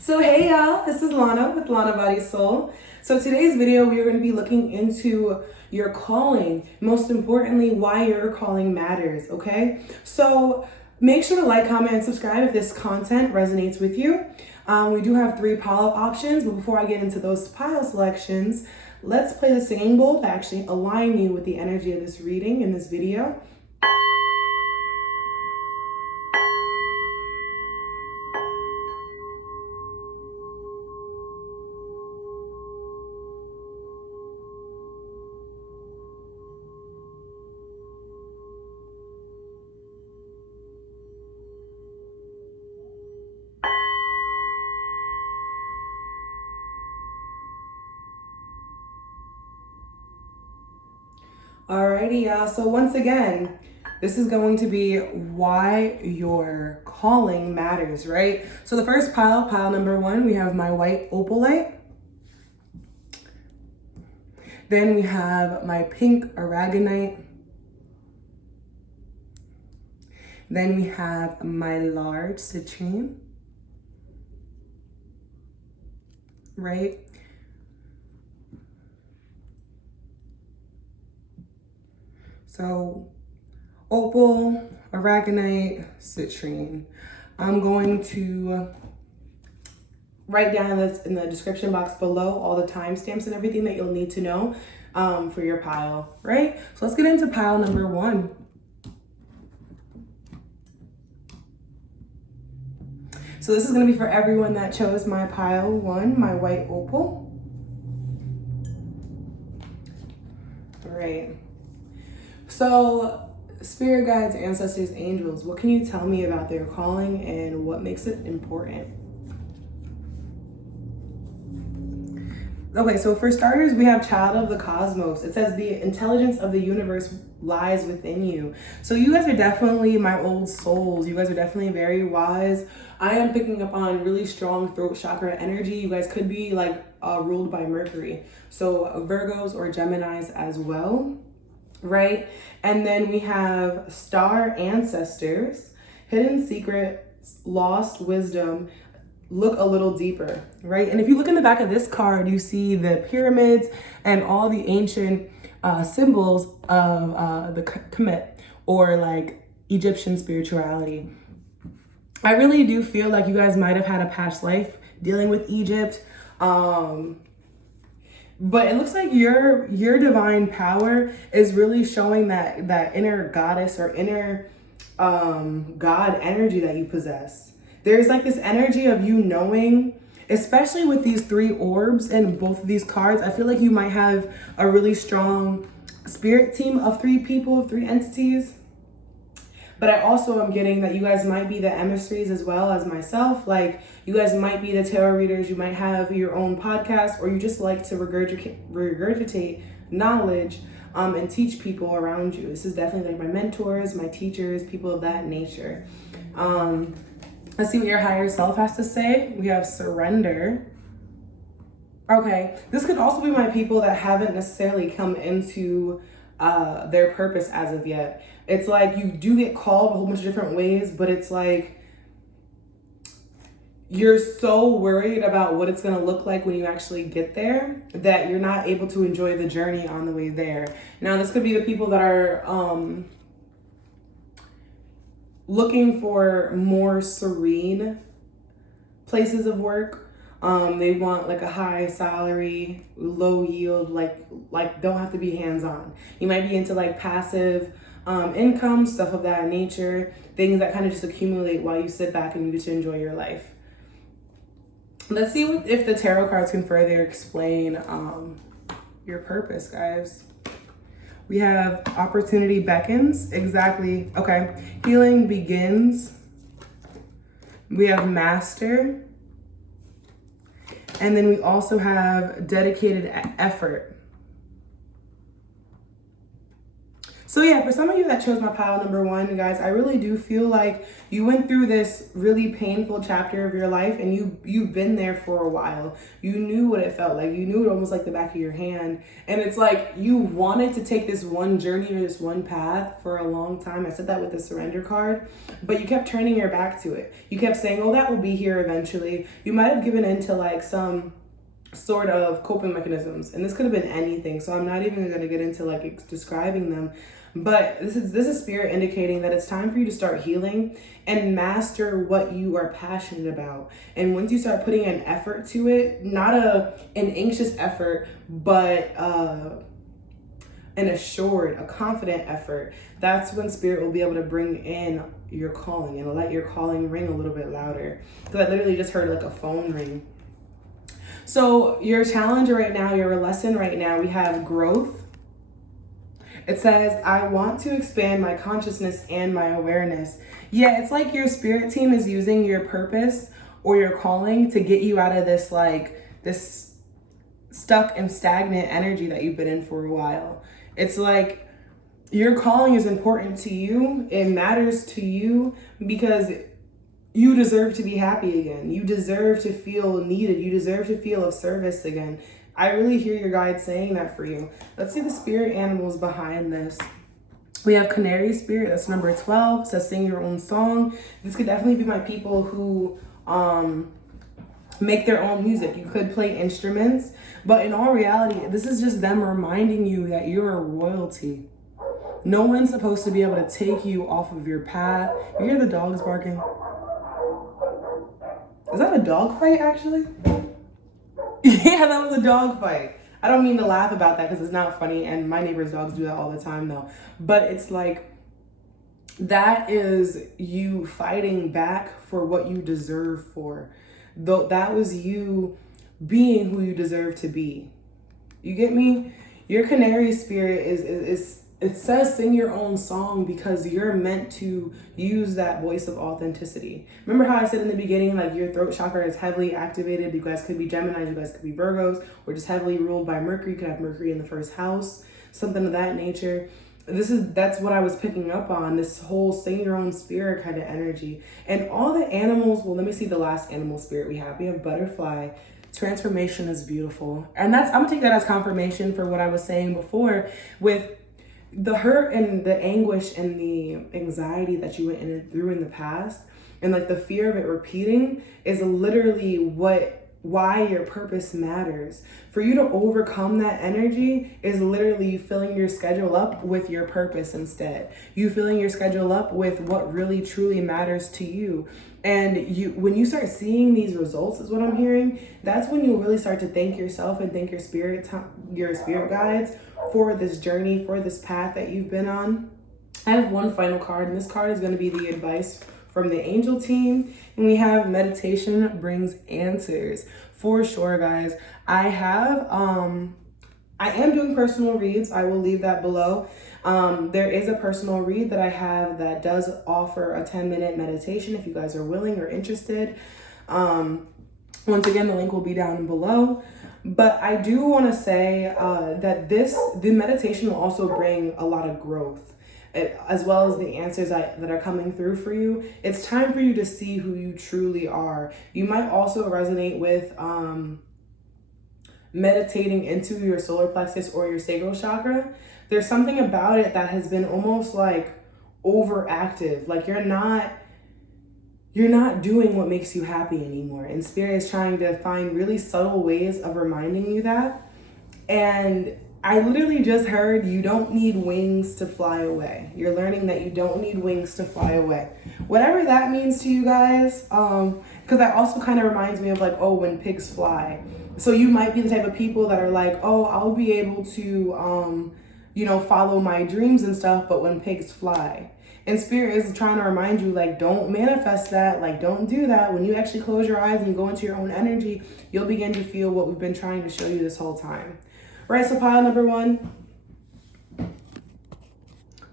So hey y'all, this is Lana with Lana Body Soul. So today's video, we are going to be looking into your calling. Most importantly, why your calling matters, okay? So make sure to like, comment, and subscribe if this content resonates with you. We do have 3 pile options, but before I get into those pile selections, let's play the singing bowl to actually align you with the energy of this reading in this video. Alrighty, y'all. So once again, this is going to be why your calling matters, right? So the first pile number 1, we have my white opalite. Then we have my pink aragonite. Then we have my large citrine, right? So opal, aragonite, citrine. I'm going to write down this in the description box below, all the timestamps and everything that you'll need to know for your pile, right? So let's get into pile number 1. So this is going to be for everyone that chose my pile 1, my white opal. All right. So spirit guides, ancestors, angels, what can you tell me about their calling and what makes it important? Okay, so for starters, we have child of the cosmos. It says the intelligence of the universe lies within you. So you guys are definitely my old souls. You guys are definitely very wise. I am picking up on really strong throat chakra energy. You guys could be like ruled by Mercury. So Virgos or Geminis as well, right? And then we have star ancestors, hidden secrets, lost wisdom, look a little deeper, right? And if you look in the back of this card, you see the pyramids and all the ancient symbols of the Kemet or like Egyptian spirituality. I really do feel like you guys might have had a past life dealing with Egypt. But it looks like your divine power is really showing that inner goddess or inner God energy that you possess. There's like this energy of you knowing, especially with these 3 orbs and both of these cards. I feel like you might have a really strong spirit team of 3 people, of 3 entities. But I also am getting that you guys might be the emissaries as well as myself. Like you guys might be the tarot readers, you might have your own podcast, or you just like to regurgitate knowledge and teach people around you. This is definitely like my mentors, my teachers, people of that nature. Let's see what your higher self has to say. We have surrender. Okay, this could also be my people that haven't necessarily come into their purpose as of yet. It's like you do get called a whole bunch of different ways, but it's like you're so worried about what it's going to look like when you actually get there that you're not able to enjoy the journey on the way there. Now, this could be the people that are looking for more serene places of work. They want like a high salary, low yield, like don't have to be hands-on. You might be into like passive income, stuff of that nature, things that kind of just accumulate while you sit back and you get to enjoy your life. Let's see if the tarot cards can further explain your purpose, guys. We have opportunity beckons. Exactly. Okay. Healing begins. We have master. And then we also have dedicated effort. So yeah, for some of you that chose my pile number one, you guys, I really do feel like you went through this really painful chapter of your life, and you've been there for a while. You knew what it felt like. You knew it almost like the back of your hand. And it's like you wanted to take this one journey or this one path for a long time. I said that with the surrender card, but you kept turning your back to it. You kept saying, oh, that will be here eventually. You might have given into like some sort of coping mechanisms, and this could have been anything, so I'm not even going to get into like describing them, but this is spirit indicating that it's time for you to start healing and master what you are passionate about. And once you start putting an effort to it, not an anxious effort, but an assured, a confident effort, that's when spirit will be able to bring in your calling and let your calling ring a little bit louder. Because I literally just heard like a phone ring. So your challenge right now, your lesson right now, we have growth. It says, I want to expand my consciousness and my awareness. Yeah, it's like your spirit team is using your purpose or your calling to get you out of this this stuck and stagnant energy that you've been in for a while. It's like your calling is important to you. It matters to you because you deserve to be happy again. You deserve to feel needed. You deserve to feel of service again. I really hear your guide saying that for you. Let's see the spirit animals behind this. We have canary spirit, that's number 12. It says sing your own song. This could definitely be my people who make their own music. You could play instruments, but in all reality, this is just them reminding you that you're a royalty. No one's supposed to be able to take you off of your path. You hear the dogs barking? Is that a dog fight, actually? Yeah, that was a dog fight. I don't mean to laugh about that because it's not funny, and my neighbor's dogs do that all the time, though. But it's like, that is you fighting back for what you deserve for. Though that was you being who you deserve to be. You get me? Your canary spirit is it says sing your own song because you're meant to use that voice of authenticity. Remember how I said in the beginning, like your throat chakra is heavily activated. You guys could be Geminis, you guys could be Virgos, or just heavily ruled by Mercury. You could have Mercury in the first house, something of that nature. That's what I was picking up on, this whole sing your own spirit kind of energy. And all the animals, well, let me see the last animal spirit we have. We have butterfly. Transformation is beautiful. And I'm gonna take that as confirmation for what I was saying before with the hurt and the anguish and the anxiety that you went through in the past, and like the fear of it repeating is literally why your purpose matters. For you to overcome that energy is literally you filling your schedule up with your purpose instead. You filling your schedule up with what really truly matters to you. And when you start seeing these results, is what I'm hearing, that's when you really start to thank yourself and thank your spirit guides for this journey, for this path that you've been on. I have one final card, and this card is going to be the advice from the angel team. And we have meditation brings answers. For sure, guys. I am doing personal reads. I will leave that below. There is a personal read that I have that does offer a 10-minute meditation if you guys are willing or interested. Once again, the link will be down below. But I do want to say that the meditation will also bring a lot of growth, as well as the answers that are coming through for you. It's time for you to see who you truly are. You might also resonate with meditating into your solar plexus or your sacral chakra. There's something about it that has been almost like overactive. Like you're not doing what makes you happy anymore. And spirit is trying to find really subtle ways of reminding you that. And I literally just heard you don't need wings to fly away. You're learning that you don't need wings to fly away. Whatever that means to you guys, because that also kind of reminds me of like, oh, when pigs fly. So you might be the type of people that are like, oh, I'll be able to, follow my dreams and stuff, but when pigs fly. And spirit is trying to remind you, like, don't manifest that. Like, don't do that. When you actually close your eyes and you go into your own energy, you'll begin to feel what we've been trying to show you this whole time. Right, so pile number one.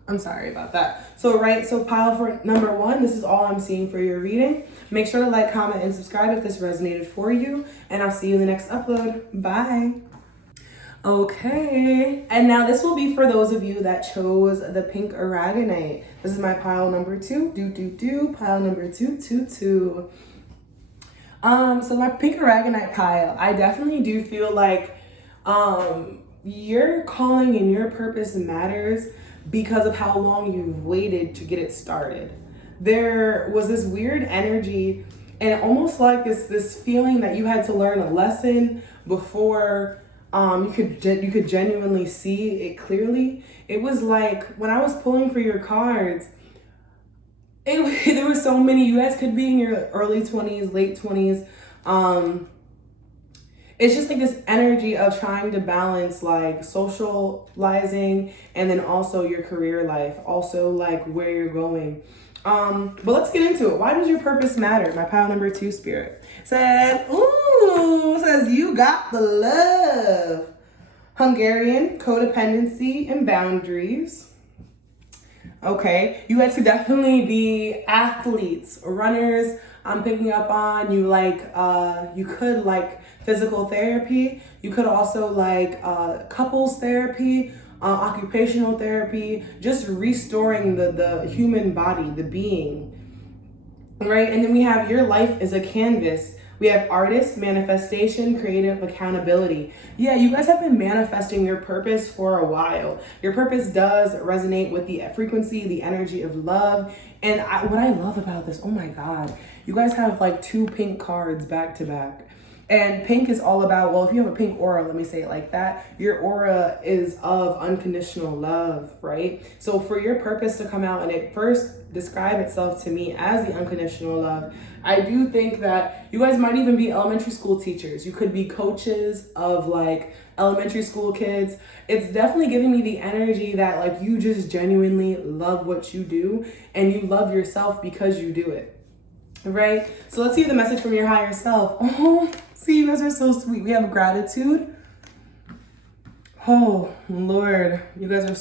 I'm sorry about that. So pile for number one, this is all I'm seeing for your reading. Make sure to like, comment, and subscribe if this resonated for you. And I'll see you in the next upload. Bye. Okay, and now this will be for those of you that chose the pink aragonite. This is my pile number 2. Pile number 222. So my pink aragonite pile, I definitely do feel like your calling and your purpose matters because of how long you've waited to get it started. There was this weird energy and almost like this feeling that you had to learn a lesson before you could genuinely see it clearly. It was like when I was pulling for your cards, there were so many. You guys could be in your early 20s, late 20s. It's just like this energy of trying to balance like socializing and then also your career life, also like where you're going. But let's get into it. Why does your purpose matter? My pile number 2 spirit says you got the love. Hungarian, codependency and boundaries. Okay, you guys could definitely be athletes, runners. I'm picking up on you you could like physical therapy. You could also like couples therapy, occupational therapy, just restoring the human body, the being, right? And then we have your life is a canvas. We have artist, manifestation, creative, accountability. Yeah, you guys have been manifesting your purpose for a while. Your purpose does resonate with the frequency, the energy of love. And what I love about this, oh my God, you guys have like 2 pink cards back to back. And pink is all about, well, if you have a pink aura, let me say it like that, your aura is of unconditional love, right? So for your purpose to come out and it first describe itself to me as the unconditional love, I do think that you guys might even be elementary school teachers. You could be coaches of like elementary school kids. It's definitely giving me the energy that like you just genuinely love what you do and you love yourself because you do it. Right? So let's hear the message from your higher self. Oh, see, you guys are so sweet. We have gratitude. Oh, Lord. You guys are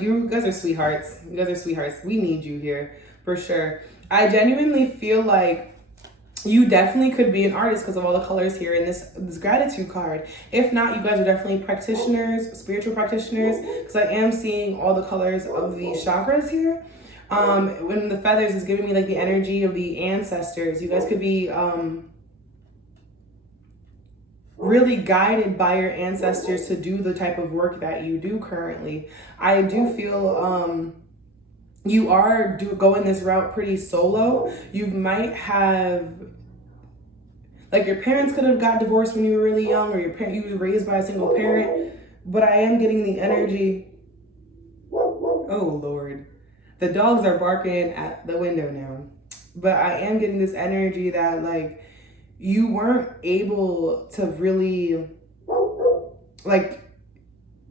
you guys are sweethearts. You guys are sweethearts. We need you here for sure. I genuinely feel like you definitely could be an artist because of all the colors here in this gratitude card. If not, you guys are definitely practitioners, spiritual practitioners, because I am seeing all the colors of the chakras here. When the feathers is giving me like the energy of the ancestors. You guys could be really guided by your ancestors to do the type of work that you do currently. I do feel you are going this route pretty solo. You might have like your parents could have got divorced when you were really young, or you were raised by a single parent. But I am getting the energy. Oh Lord. The dogs are barking at the window now. But I am getting this energy that like you weren't able to really, like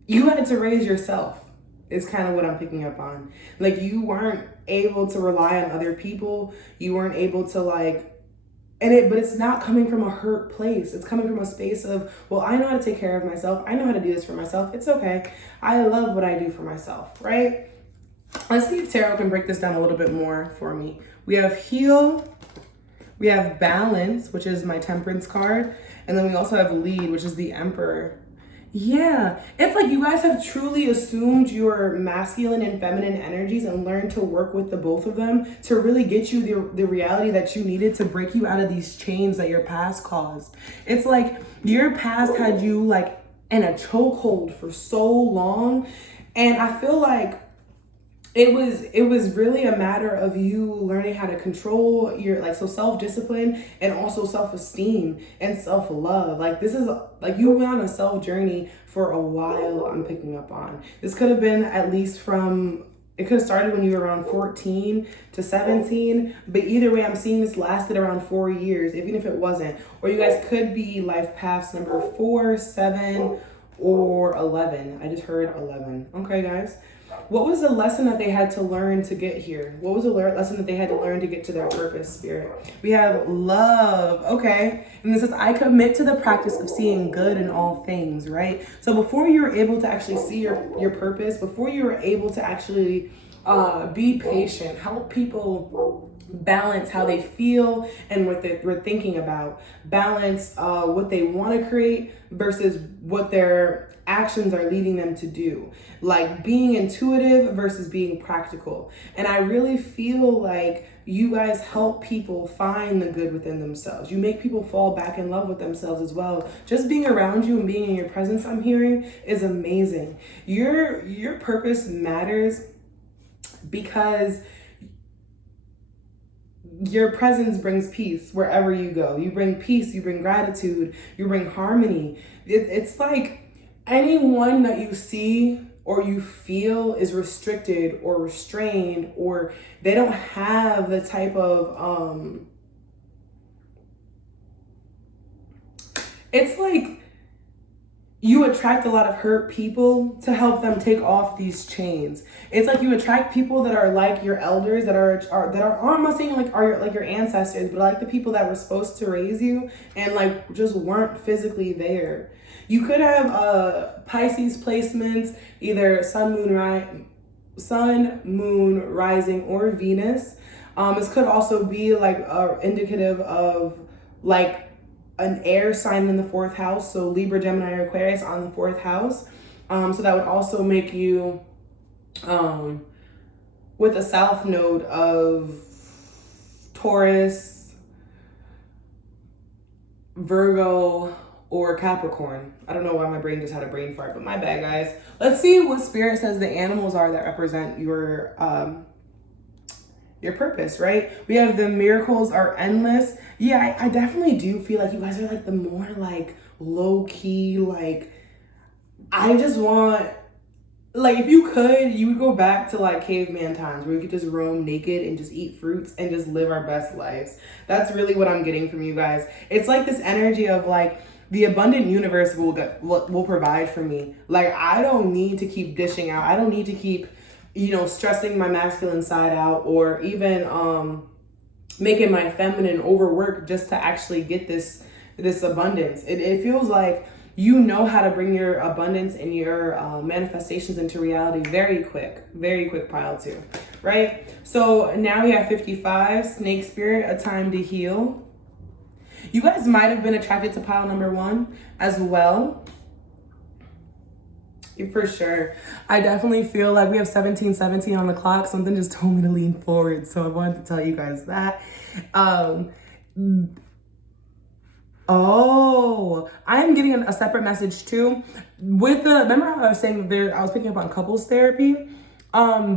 you had to raise yourself is kind of what I'm picking up on. Like you weren't able to rely on other people. You weren't able to but it's not coming from a hurt place. It's coming from a space of, well, I know how to take care of myself. I know how to do this for myself. It's okay. I love what I do for myself, right? Let's see if tarot can break this down a little bit more for me. We have heal, we have balance, which is my temperance card, and then we also have lead, which is the emperor. Yeah, it's like you guys have truly assumed your masculine and feminine energies and learned to work with the both of them to really get you the reality that you needed to break you out of these chains that your past caused. It's like your past had you like in a chokehold for so long, and I feel like it was really a matter of you learning how to control your self-discipline and also self-esteem and self-love. Like this is like you went on a self journey for a while. I'm picking up on this could have been at least it could have started when you were around 14 to 17, but either way I'm seeing this lasted around 4 years, even if it wasn't. Or you guys could be life paths number 4, 7, or 11. I just heard 11. Okay, guys. What was the lesson that they had to learn to get here? What was the lesson that they had to learn to get to their purpose, spirit? We have love, okay? And this says, I commit to the practice of seeing good in all things, right? So before you were able to actually see your purpose, before you were able to actually be patient, help people balance how they feel and what they're thinking about, balance what they want to create versus what their actions are leading them to do, like being intuitive versus being practical. And I really feel like you guys help people find the good within themselves. You make people fall back in love with themselves as well. Just being around you and being in your presence, I'm hearing, is amazing. Your purpose matters because your presence brings peace wherever you go. You bring peace, you bring gratitude, you bring harmony. It's like anyone that you see or you feel is restricted or restrained, or they don't have the type of, it's like you attract a lot of hurt people to help them take off these chains. It's like you attract people that are like your elders, that are I'm not saying like are like your ancestors, but like the people that were supposed to raise you and like just weren't physically there. You could have Pisces placements, either sun, moon, rising, or Venus. This could also be like indicative of like an air sign in the fourth house, so Libra, Gemini, or Aquarius on the fourth house. So that would also make you with a south node of Taurus, Virgo, or Capricorn. I don't know why my brain just had a brain fart, but my bad, guys. Let's see what Spirit says the animals are that represent your purpose, right? We have the miracles are endless. Yeah, I definitely do feel like you guys are like the more like low key, like I just want, like if you could, you would go back to like caveman times where we could just roam naked and just eat fruits and just live our best lives. That's really what I'm getting from you guys. It's like this energy of like the abundant universe will provide for me. Like I don't need to keep dishing out. I don't need to keep, stressing my masculine side out, or even making my feminine overwork just to actually get this abundance. It feels like you know how to bring your abundance and your manifestations into reality very quick, pile two, right? So now we have 55, Snake Spirit, a time to heal. You guys might have been attracted to pile number 1 as well. For sure. I definitely feel like we have 1717 on the clock. Something just told me to lean forward, so I wanted to tell you guys that. Oh, I am getting a separate message too. Remember how I was saying I was picking up on couples therapy?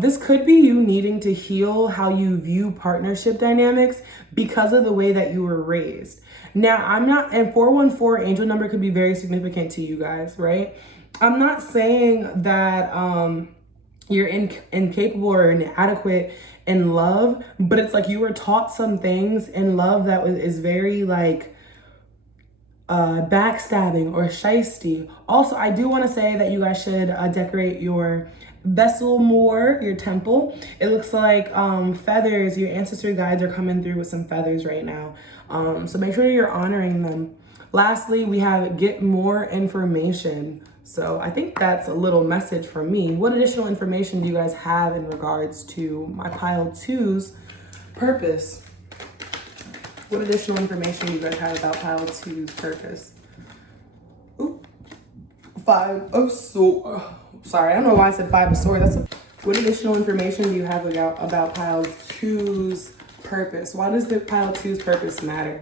This could be you needing to heal how you view partnership dynamics because of the way that you were raised. Now, and 414 angel number could be very significant to you guys, right? I'm not saying that you're incapable or inadequate in love, but it's like you were taught some things in love that is very like backstabbing or shiesty. Also, I do want to say that you guys should decorate your vessel more, your temple. It looks like feathers, your ancestor guides are coming through with some feathers right now. So make sure you're honoring them. Lastly, we have get more information. So I think that's a little message from me. What additional information do you guys have in regards to my pile 2's purpose? What additional information do you guys have about pile 2's purpose? Ooh, 5 of swords. Sorry, I don't know why I said 5 of swords. What additional information do you have about pile 2's purpose? Why does the pile 2's purpose matter?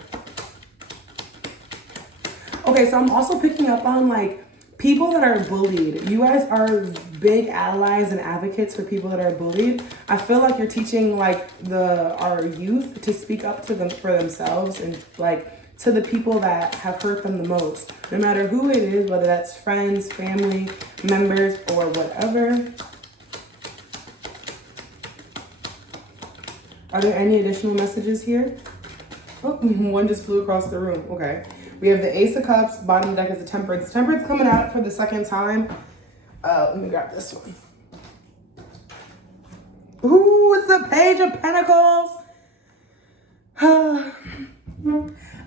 Okay, so I'm also picking up on like people that are bullied. You guys are big allies and advocates for people that are bullied. I feel like you're teaching like our youth to speak up to them for themselves and like to the people that have hurt them the most, no matter who it is, whether that's friends, family members, or whatever. Are there any additional messages here? Oh, one just flew across the room. Okay. We have the Ace of Cups. Bottom of the deck is the Temperance. Temperance coming out for the second time. Let me grab this one. Ooh, it's the Page of Pentacles.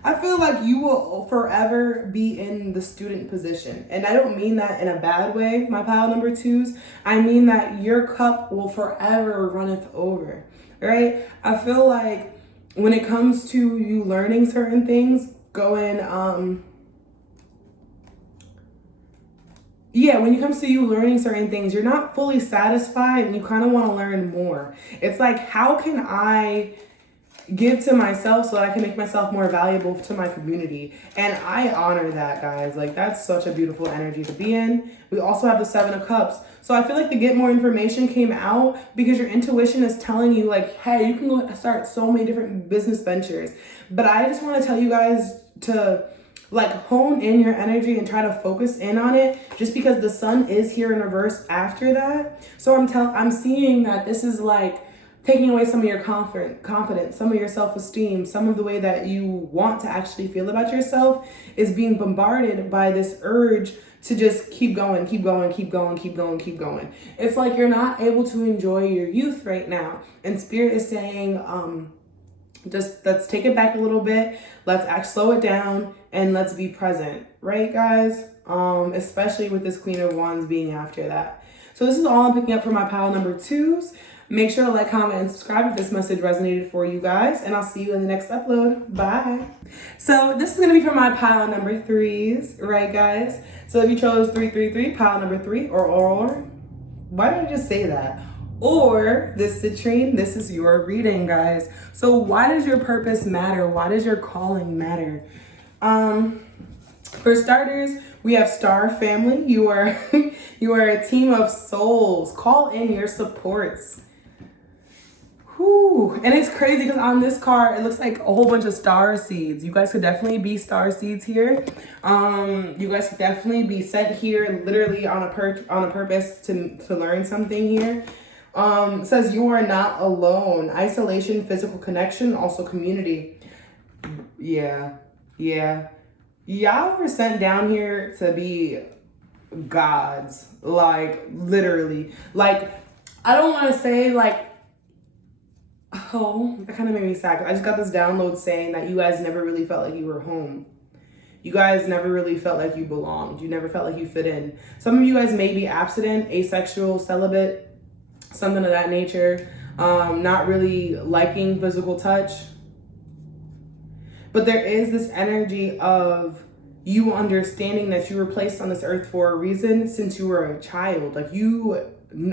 I feel like you will forever be in the student position. And I don't mean that in a bad way, my pile number 2's. I mean that your cup will forever runneth over. right? I feel like when it comes to you learning certain things, when it comes to you learning certain things, you're not fully satisfied and you kind of want to learn more. It's like, how can I give to myself so that I can make myself more valuable to my community? And I honor that, guys. Like, that's such a beautiful energy to be in. We also have the Seven of Cups. So I feel like the get more information came out because your intuition is telling you, like, hey, you can go start so many different business ventures. But I just want to tell you guys to like hone in your energy and try to focus in on it, just because the sun is here in reverse after that. So I'm seeing that this is like taking away some of your confidence, some of your self-esteem, some of the way that you want to actually feel about yourself is being bombarded by this urge to just keep going, keep going, keep going, keep going, keep going. It's like you're not able to enjoy your youth right now. And Spirit is saying, just let's take it back a little bit. Let's slow it down and let's be present, right, guys? Especially with this Queen of Wands being after that. So this is all I'm picking up for my pile number 2s. Make sure to like, comment, and subscribe if this message resonated for you guys, and I'll see you in the next upload. Bye. So this is gonna be for my pile number 3s, right, guys? So if you chose 333, pile number 3, or why did I just say that? Or this citrine, this is your reading, guys. So why does your purpose matter? Why does your calling matter? For starters, we have Star Family. You are you are a team of souls. Call in your supports. Whew. And it's crazy because on this card, it looks like a whole bunch of star seeds. You guys could definitely be star seeds here. You guys could definitely be sent here literally on a purpose to learn something here. It says you are not alone. Isolation, physical connection, also community. Yeah. Y'all were sent down here to be gods. Like, literally. Like, I don't want to say, like, oh, that kind of made me sad. I just got this download saying that you guys never really felt like you were home. You guys never really felt like you belonged. You never felt like you fit in. Some of you guys may be abstinent, asexual, celibate, something of that nature. Not really liking physical touch. But there is this energy of you understanding that you were placed on this earth for a reason since you were a child. Like, you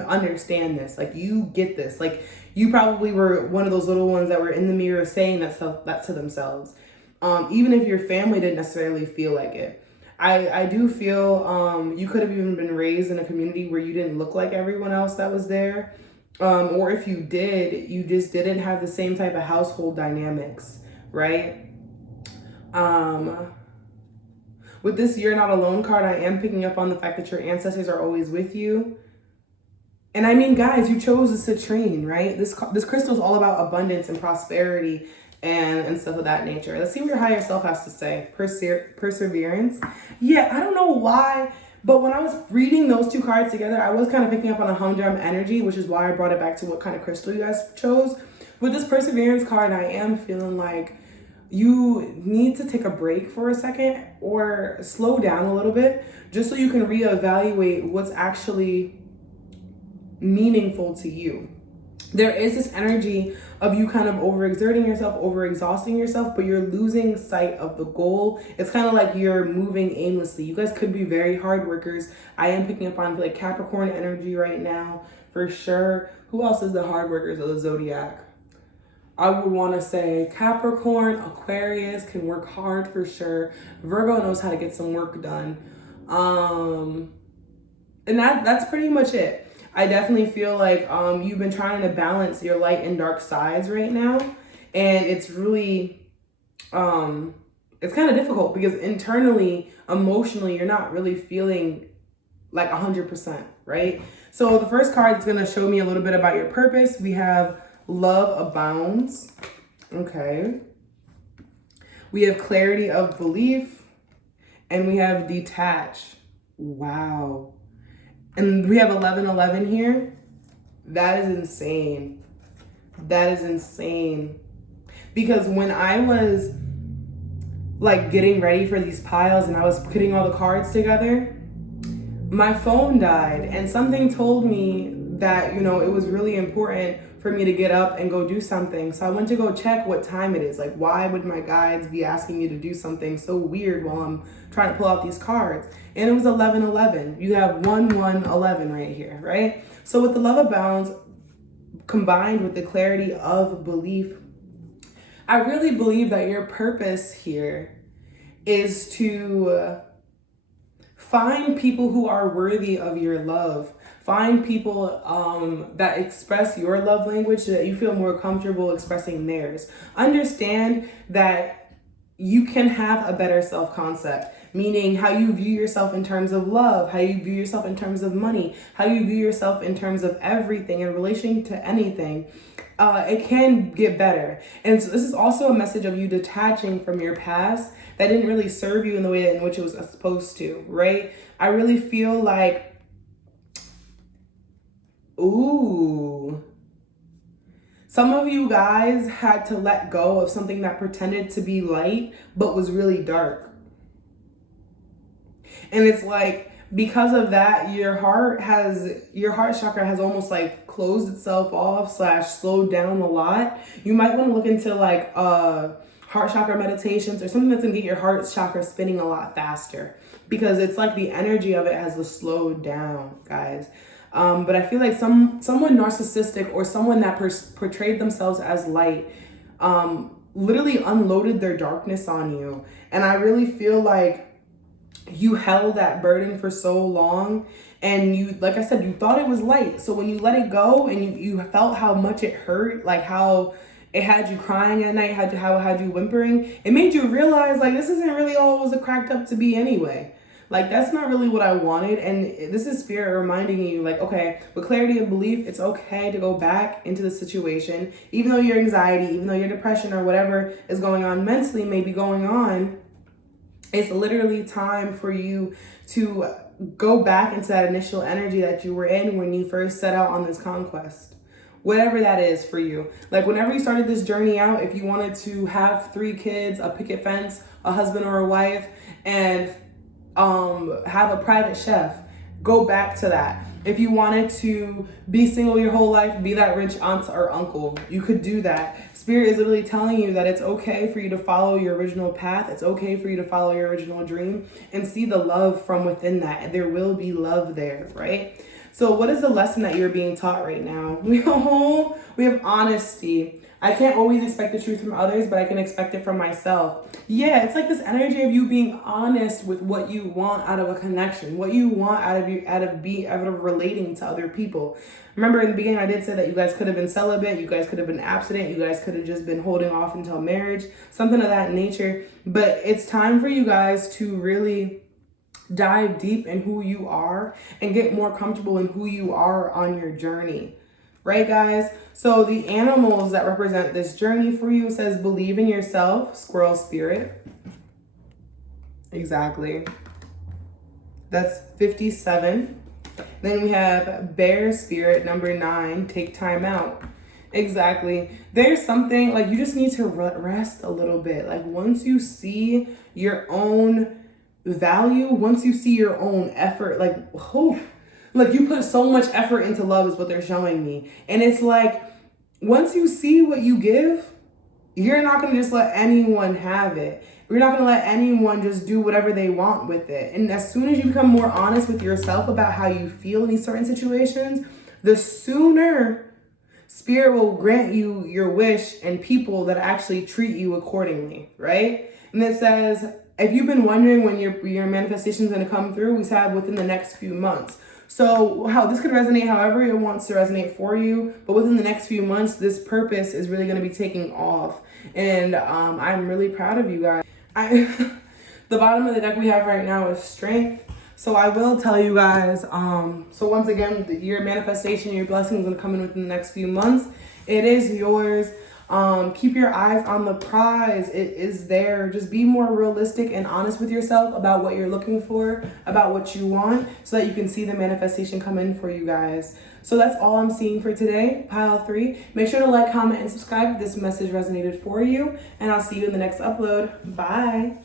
understand this. Like, you get this. Like, you probably were one of those little ones that were in the mirror saying that to themselves. Even if your family didn't necessarily feel like it. I do feel you could have even been raised in a community where you didn't look like everyone else that was there. Or if you did, you just didn't have the same type of household dynamics, right? With this You're Not Alone card, I am picking up on the fact that your ancestors are always with you. And I mean, guys, you chose a citrine, right? This crystal is all about abundance and prosperity and stuff of that nature. Let's see what your higher self has to say. Perseverance. Yeah, I don't know why, but when I was reading those two cards together, I was kind of picking up on a humdrum energy, which is why I brought it back to what kind of crystal you guys chose. With this Perseverance card, I am feeling like you need to take a break for a second or slow down a little bit just so you can reevaluate what's actually meaningful to you. There is this energy of you kind of overexerting yourself, overexhausting yourself, but you're losing sight of the goal. It's kind of like you're moving aimlessly. You guys could be very hard workers. I am picking up on like Capricorn energy right now for sure. Who else is the hard workers of the zodiac? I would want to say Capricorn, Aquarius can work hard for sure. Virgo knows how to get some work done. And that's pretty much it. I definitely feel like you've been trying to balance your light and dark sides right now. And it's really, it's kind of difficult because internally, emotionally, you're not really feeling like 100%, right? So the first card is going to show me a little bit about your purpose. We have Love Abounds. Okay. We have Clarity of Belief. And we have Detach. Wow. And we have 1111 here. That is insane. That is insane. Because when I was like getting ready for these piles and I was putting all the cards together, my phone died and something told me that, you know, it was really important for me to get up and go do something. So I went to go check what time it is. Like, why would my guides be asking me to do something so weird while I'm trying to pull out these cards? And it was 11:11. You have 1-1-11 right here, right? So with the love of balance combined with the clarity of belief, I really believe that your purpose here is to find people who are worthy of your love. Find people that express your love language so that you feel more comfortable expressing theirs. Understand that you can have a better self-concept, meaning how you view yourself in terms of love, how you view yourself in terms of money, how you view yourself in terms of everything in relation to anything. It can get better. And so this is also a message of you detaching from your past that didn't really serve you in the way in which it was supposed to, right? I really feel like, some of you guys had to let go of something that pretended to be light, but was really dark. And it's like, because of that, your heart chakra has almost like closed itself off / slowed down a lot. You might want to look into like heart chakra meditations or something that's gonna get your heart chakra spinning a lot faster, because it's like the energy of it has slowed down, guys. But I feel like someone narcissistic or someone that portrayed themselves as light literally unloaded their darkness on you. And I really feel like you held that burden for so long, and you, like I said, you thought it was light. So when you let it go and you felt how much it hurt, like how it had you crying at night, how it had you whimpering, it made you realize like this isn't really all it was cracked up to be anyway. Like, that's not really what I wanted. And this is spirit reminding you, like, okay, with clarity of belief, it's okay to go back into the situation. Even though your anxiety, even though your depression or whatever is going on mentally may be going on, it's literally time for you to go back into that initial energy that you were in when you first set out on this conquest. Whatever that is for you. Like, whenever you started this journey out, if you wanted to have 3 kids, a picket fence, a husband or a wife, and have a private chef, go back to that. If you wanted to be single your whole life, be that rich aunt or uncle, you could do that. Spirit is literally telling you that it's okay for you to follow your original path. It's okay for you to follow your original dream and see the love from within that. And there will be love there, right? So what is the lesson that you're being taught right now? We have honesty. I can't always expect the truth from others, but I can expect it from myself. Yeah, it's like this energy of you being honest with what you want out of a connection, what you want out of relating to other people. Remember in the beginning, I did say that you guys could have been celibate, you guys could have been abstinent, you guys could have just been holding off until marriage, something of that nature. But it's time for you guys to really dive deep in who you are and get more comfortable in who you are on your journey. Right, guys? So the animals that represent this journey for you says believe in yourself, squirrel spirit. Exactly. That's 57. Then we have bear spirit, number 9, take time out. Exactly. There's something like you just need to rest a little bit. Like, once you see your own value, once you see your own effort, like, you put so much effort into love is what they're showing me. And it's like, once you see what you give, you're not going to just let anyone have it. You're not going to let anyone just do whatever they want with it. And as soon as you become more honest with yourself about how you feel in these certain situations, the sooner Spirit will grant you your wish and people that actually treat you accordingly, right? And it says, if you've been wondering when your manifestation is going to come through, we have within the next few months. So how this could resonate however it wants to resonate for you, but within the next few months, this purpose is really going to be taking off. And I'm really proud of you guys. The bottom of the deck we have right now is strength. So I will tell you guys, so once again, your manifestation, your blessing is going to come in within the next few months. It is yours. Keep your eyes on the prize. It is there. Just be more realistic and honest with yourself about what you're looking for, about what you want, so that you can see the manifestation come in for you guys. So that's all I'm seeing for today, pile 3. Make sure to like, comment, and subscribe if this message resonated for you, and I'll see you in the next upload. Bye.